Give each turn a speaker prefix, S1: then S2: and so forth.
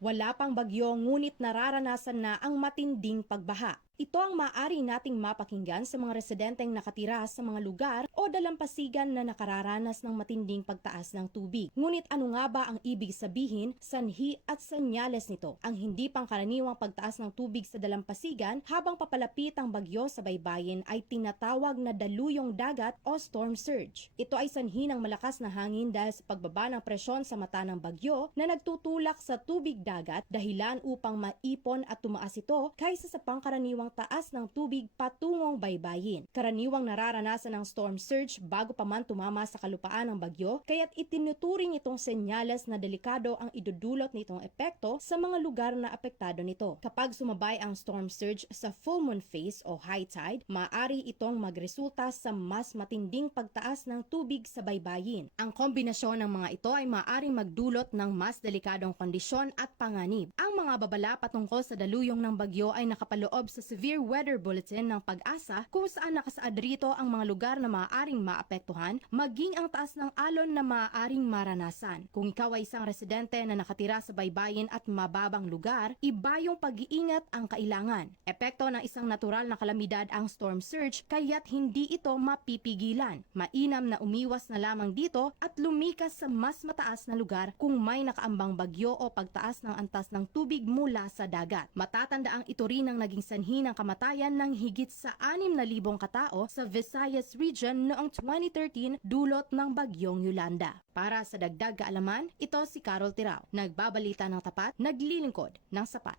S1: Wala pang bagyo ngunit nararanasan na ang matinding pagbaha. Ito ang maaari nating mapakinggan sa mga residenteng nakatira sa mga lugar o dalampasigan na nakararanas ng matinding pagtaas ng tubig. Ngunit ano nga ba ang ibig sabihin, sanhi at senyales nito? Ang hindi pangkaraniwang pagtaas ng tubig sa dalampasigan habang papalapit ang bagyo sa baybayin ay tinatawag na daluyong dagat o storm surge. Ito ay sanhi ng malakas na hangin dahil sa pagbaba ng presyon sa mata ng bagyo na nagtutulak sa tubig dagat dahilan upang maipon at tumaas ito kaysa sa pangkaraniwang taas ng tubig patungong baybayin. Karaniwang nararanasan ng storm surge bago pa man tumama sa kalupaan ng bagyo, kaya't itinuturing itong senyales na delikado ang idudulot nitong epekto sa mga lugar na apektado nito. Kapag sumabay ang storm surge sa full moon phase o high tide, maaari itong magresulta sa mas matinding pagtaas ng tubig sa baybayin. Ang kombinasyon ng mga ito ay maaaring magdulot ng mas delikadong kondisyon at panganib. Ang mga babala patungkol sa daluyong ng bagyo ay nakapaloob sa Severe Weather Bulletin ng pag-asa kung saan nakasaad rito ang mga lugar na maaaring maapektuhan maging ang taas ng alon na maaaring maranasan. Kung ikaw ay isang residente na nakatira sa baybayin at mababang lugar, iba yung pag-iingat ang kailangan. Epekto ng isang natural na kalamidad ang storm surge kaya't hindi ito mapipigilan. Mainam na umiwas na lamang dito at lumikas sa mas mataas na lugar kung may nakaambang bagyo o pagtaas ng antas ng tubig mula sa dagat. Matatanda ang ito rin ang naging sanhi ng kamatayan ng higit sa 6,000 katao sa Visayas region noong 2013 dulot ng bagyong Yolanda. Para sa dagdag kaalaman, ito si Carol Tirao, nagbabalita ng tapat, naglilingkod ng sapat.